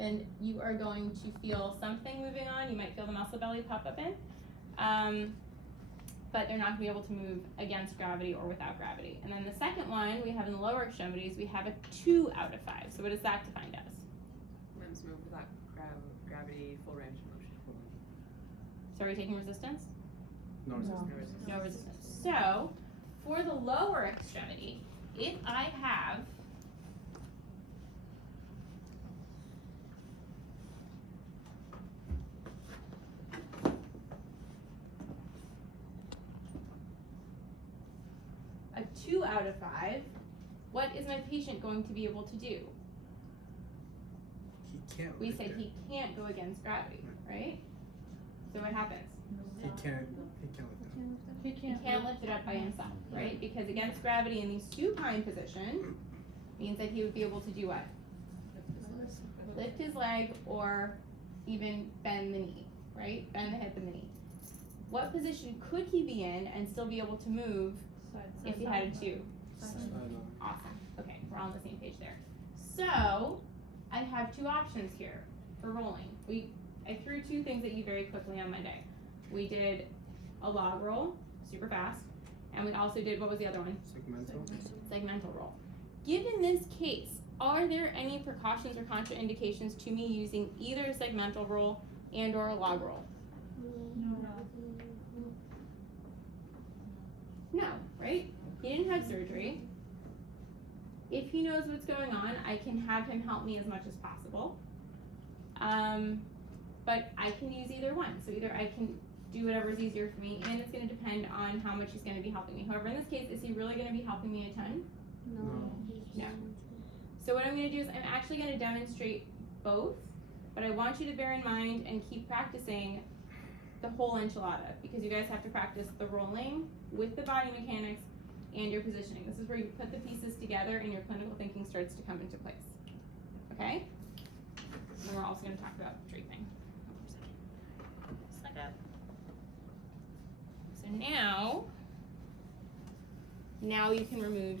then you are going to feel something moving on. You might feel the muscle belly pop up in, but they're not going to be able to move against gravity or without gravity. And then the second one we have in the lower extremities, we have a 2 out of 5. So what is that defined as? Limbs move without gravity, full range of motion. So are we taking resistance? No resistance. No resistance. So for the lower extremity, if I have a 2 out of 5, what is my patient going to be able to do? He can't. We lift said it. he can't go against gravity, right? So what happens? He can't lift it. He can't lift it up by himself, right? Because against gravity in the supine position means that he would be able to do what? Lift his leg or even bend the knee, right? Bend the hip and the knee. What position could he be in and still be able to move if he had a 2? Awesome. Okay, we're on the same page there. So I have 2 options here for rolling. I threw 2 things at you very quickly on Monday. We did a log roll, super fast, and we also did, what was the other one? Segmental roll. Given this case, are there any precautions or contraindications to me using either a segmental roll and or a log roll? No, right? He didn't have surgery. If he knows what's going on, I can have him help me as much as possible. But I can use either one. So either I can do whatever's easier for me, and it's going to depend on how much he's going to be helping me. However, in this case, is he really going to be helping me a ton? No. No. So what I'm going to do is I'm actually going to demonstrate both, but I want you to bear in mind and keep practicing the whole enchilada, because you guys have to practice the rolling with the body mechanics and your positioning. This is where you put the pieces together and your clinical thinking starts to come into place. Okay? And we're also going to talk about draping. Slide up. So now you can remove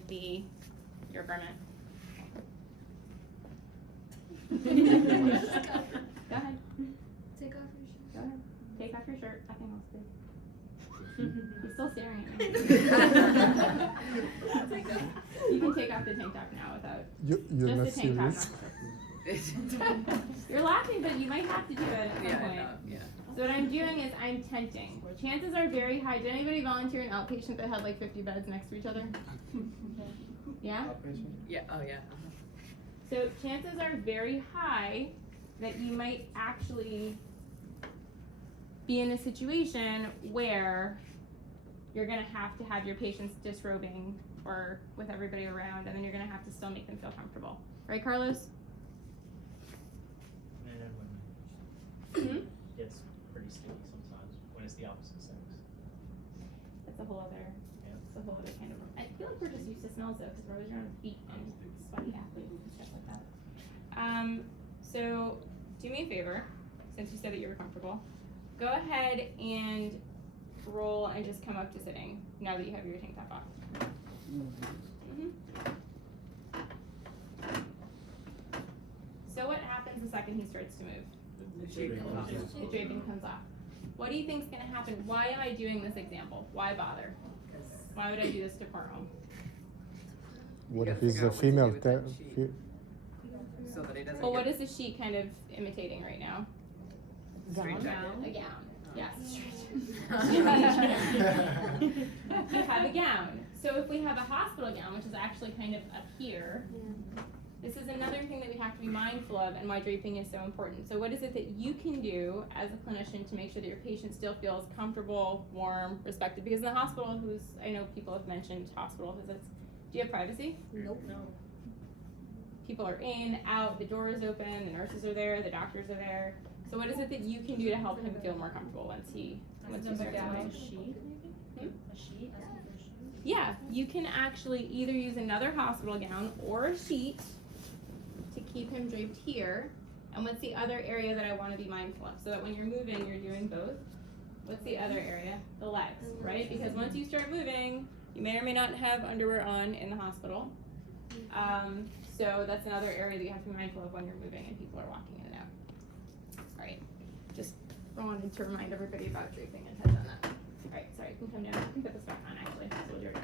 your garment. Go ahead. Take off your shoes. Go ahead. Take off your shirt. Nothing else, please. He's still staring at me. You can take off the tank top now without You're not just the tank top. serious? You're laughing, but you might have to do it at some point. Yeah. So what I'm doing is I'm tenting. Chances are very high. Did anybody volunteer an outpatient that had like 50 beds next to each other? Yeah? Yeah. Oh yeah. So chances are very high that you might actually be in a situation where you're gonna have to have your patients disrobing or with everybody around, and then you're gonna have to still make them feel comfortable. Right, Carlos? Men and women. It's pretty sticky sometimes when it's the opposite sex. That's a whole other kind of. I feel like we're just used to smells though, because we're always around feet and sweaty athletes and stuff like that. So do me a favor, since you said that you were comfortable, go ahead and roll and just come up to sitting now that you have your tank top off. So what happens the second he starts to move? The draping comes off. What do you think is going to happen? Why am I doing this example? Why bother? Why would I do this to Porno? What You if gotta he's figure a out what to do female? with that sheet. So that he doesn't. Well, what get is the sheet kind of imitating right now? straight jacket. A gown. Yes. You have a gown. So if we have a hospital gown, which is actually kind of up here, this is another thing that we have to be mindful of and why draping is so important. So what is it that you can do as a clinician to make sure that your patient still feels comfortable, warm, respected? Because in the hospital, I know people have mentioned hospital visits. Do you have privacy? Nope. No. People are in, out, the door is open, the nurses are there, the doctors are there. So what is it that you can do to help him feel more comfortable once he starts moving? A sheet? Hmm? A sheet? Yeah, you can actually either use another hospital gown or a sheet to keep him draped here. And what's the other area that I want to be mindful of? So that when you're moving, you're doing both. What's the other area? The legs, right? Because once you start moving, you may or may not have underwear on in the hospital. So that's another area that you have to be mindful of when you're moving and people are walking in and out. I wanted to remind everybody about draping and touch on that. Alright, sorry, you can come down. You can put this back on actually. So we'll do it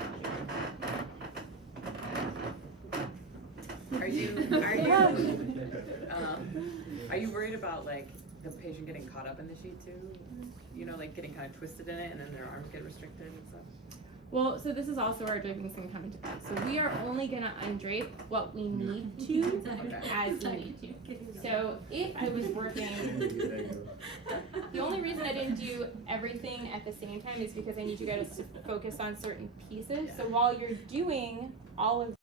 Are you worried about like the patient getting caught up in the sheet too? You know, like getting kind of twisted in it and then their arms get restricted and stuff? Well, so this is also where our draping's gonna come into play. So we are only gonna undrape what we need to as we need to. So if I was working, the only reason I didn't do everything at the same time is because I need you guys to focus on certain pieces. So while you're doing all of